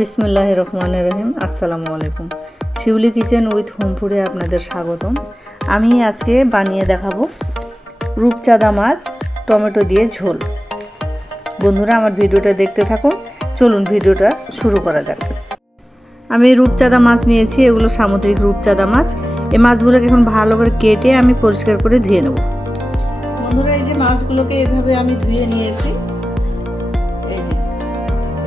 বিসমিল্লাহির রহমানির রহিম। আসসালামু আলাইকুম। শিউলি কিচেন উইথ হোম ফুডে আপনাদের স্বাগতম। আমি আজকে বানিয়ে দেখাবো রূপচাঁদা মাছ টমেটো দিয়ে ঝোল। বন্ধুরা, আমার ভিডিওটা দেখতে থাকুন। চলুন ভিডিওটা শুরু করা যাক। আমি রূপচাঁদা মাছ নিয়েছি, এগুলো সামুদ্রিক রূপচাঁদা মাছ। এই মাছগুলোকে এখন ভালো করে কেটে আমি পরিষ্কার করে ধুয়ে নেব। বন্ধুরা, এই যে মাছগুলোকে এভাবে আমি ধুয়ে নিয়েছি। এই যে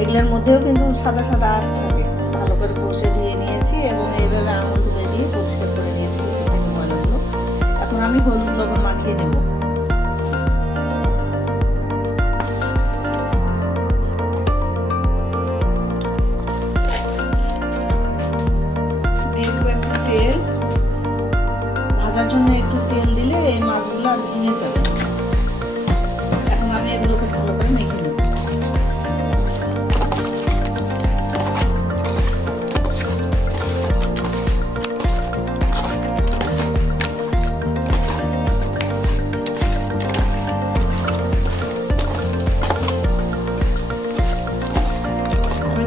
এগুলোর মধ্যেও কিন্তু সাদা সাদা আঁশ থাকে। ভালো করে কষে ধুয়ে নিয়েছি এবং এইভাবে আঙুল ডুবে দিয়ে পরিষ্কার করে নিয়েছি ভিতর থেকে ময়লাগুলো। এখন আমি হলুদ লবণ মাখিয়ে নেব। দিয়ে দেবো একটু তেল। ভাজার জন্য একটু তেল দিলে এই মাছগুলো আর ভেঙে যাবে। এখন আমি এগুলোকে ভালো করে মেখে নেব।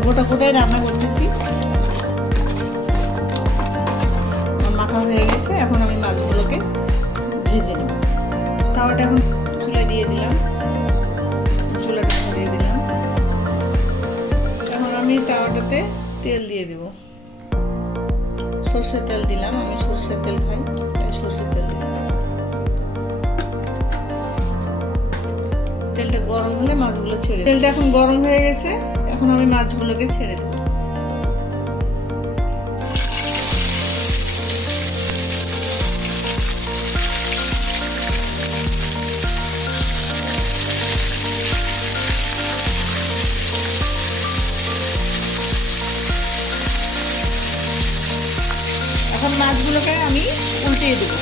গোটা গোটাই রান্না করতেছি। মাখা হয়ে গেছে, এখন আমি মাছগুলোকে ভেজে নেব। তাওয়াটা এখন চুলায় দিয়ে দিলাম, চুলাটা ধরিয়ে দিলাম। এখন আমি তাওয়াটাতে তেল দিয়ে দেব। সরষের তেল দিলাম, আমি সরষের তেল খাই তাই সরষের তেল দিলাম। তেলটা গরম হলে মাছগুলো ছেড়ে, তেলটা এখন গরম হয়ে গেছে, এখন আমি মাছগুলোকে ছেড়ে দেব। এখন মাছগুলোকে আমি উল্টিয়ে দেব।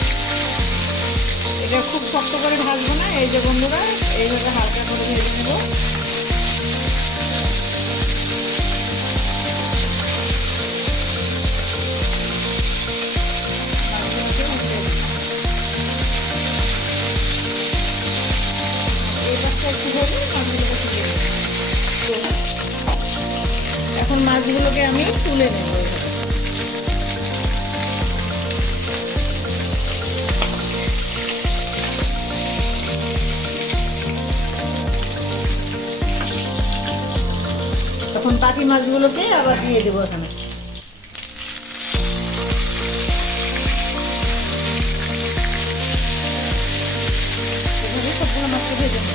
এটা খুব শক্ত করে ভাজবো না, এই যে বন্ধুরা এইভাবে হালকা করে ভেজে নেব। এখন মাছগুলোকে আমি তুলে নেব। এখন বাকি মাছগুলোকে আবার দিয়ে দেবো এখানে। সবগুলো মাছকে ভেজে নেব।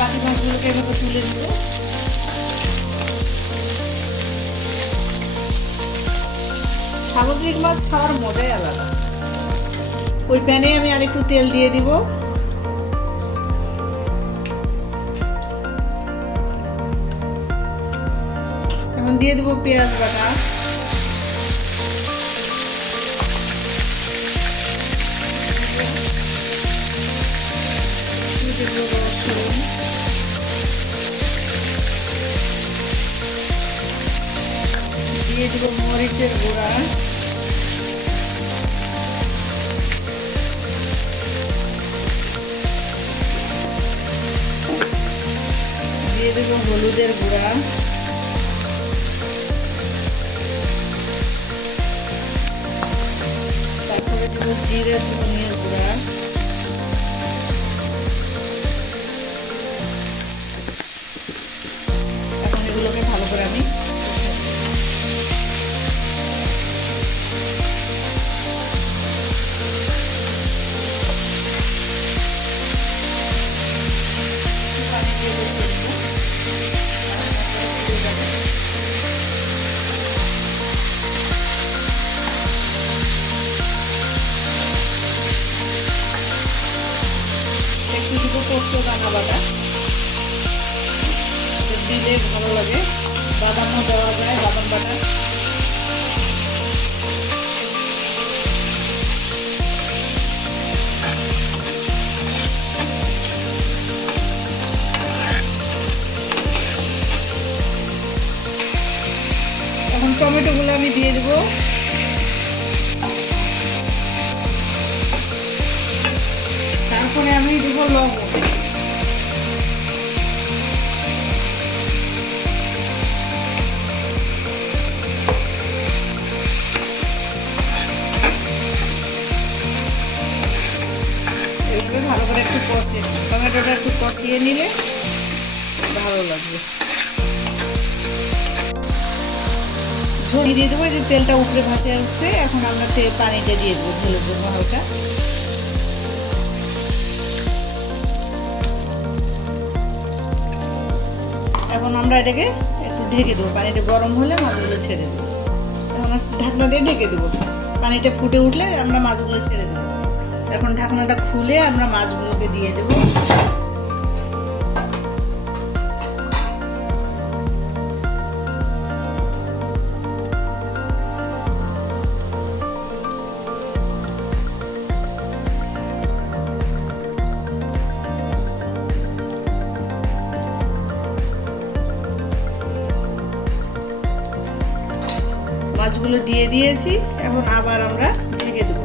বাকি মাছগুলোকে এভাবে তুলে নেব। সামুদ্রিক মাছ খাওয়ার মজাই আলাদা। ওই প্যানে আমি আরেকটু তেল দিয়ে দিব। এখন দিয়ে দেবো পেঁয়াজ বাটা, দিয়ে দেবো মরিচের গুঁড়া, দিয়ে দেবো হলুদের গুঁড়া, তারপরে দেবো জিরে ধনিয়ার গুঁড়া, এখন এগুলোকে ভালো করে আমি পোস্ত দানা বাটা দিলে ভালো লাগে। বাদামও দেওয়া যায়, বাদাম বাটা। এখন টমেটোগুলো আমি দিয়ে দেবো। তারপরে আমি দেবো লবণ। ভালো করে একটু টমেটোটা একটু কষিয়ে নিলে ভালো লাগবে। ঝোল দিয়ে দেবো, যে তেলটা উপরে ভাসে আসছে। এখন আমরা পানিটা দিয়ে দেবো ঝোলের জন্য হালকা। এখন আমরা এটাকে একটু ঢেকে দেবো, পানিটা গরম হলে মাছগুলো ছেড়ে দেবো। এখন ঢাকনা দিয়ে ঢেকে দেবো, পানিটা ফুটে উঠলে আমরা মাছগুলো ছেড়ে দেবো। এখন ঢাকনাটা খুলে আমরা মাছগুলোকে দিয়ে দেবো। মাছগুলো দিয়ে দিয়েছি, এখন আবার আমরা ঢেকে দেবো,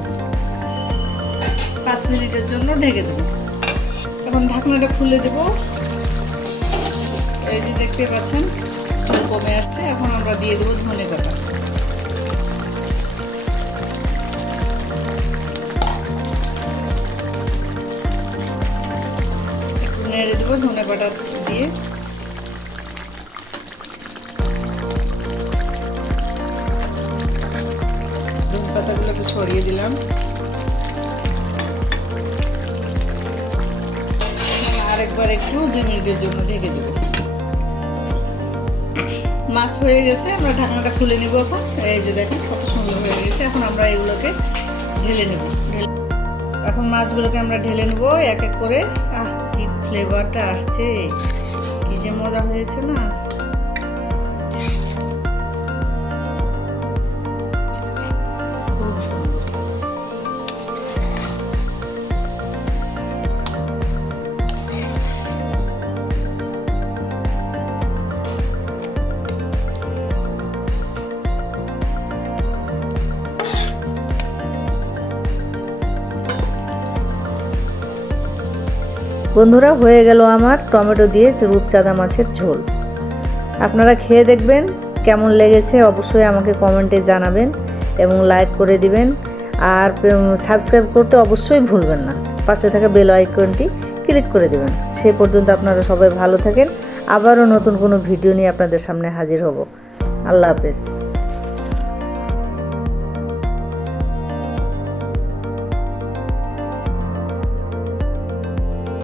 5 মিনিটের জন্য ঢেকে দেবো। এখন ঢাকনাটা খুলে দেব। এই যে দেখতে পাচ্ছেন কমে আসছে। এখন আমরা দিয়ে দেবো ধনেপাতা। একটু নেড়ে দেবো ধনেপাতা দিয়ে। পাতাগুলোকে ছড়িয়ে দিলাম। আরেকবার একটু 2 মিনিটের জন্য ঢেকে দেব। মাছ হয়ে গেছে, আমরা ঢাকনাটা খুলে নিব। এখন এই যে দেখেন কত সুন্দর হয়ে গেছে। এখন আমরা এগুলোকে ঢেলে নেব। এখন মাছগুলোকে আমরা ঢেলে নেব এক এক করে। কি ফ্লেভারটা আসছে, কি যে মজা হয়েছে না। বন্ধুরা, হয়ে গেল আমার টমেটো দিয়ে রূপচাঁদা মাছের ঝোল। আপনারা খেয়ে দেখবেন কেমন লেগেছে, অবশ্যই আমাকে কমেন্টে জানাবেন এবং লাইক করে দিবেন। আর সাবস্ক্রাইব করতে অবশ্যই ভুলবেন না। পাশে থাকা বেল আইকনটি ক্লিক করে দেবেন। সে পর্যন্ত আপনারা সবাই ভালো থাকেন। আবারও নতুন কোনো ভিডিও নিয়ে আপনাদের সামনে হাজির হব। আল্লাহ হাফেজ।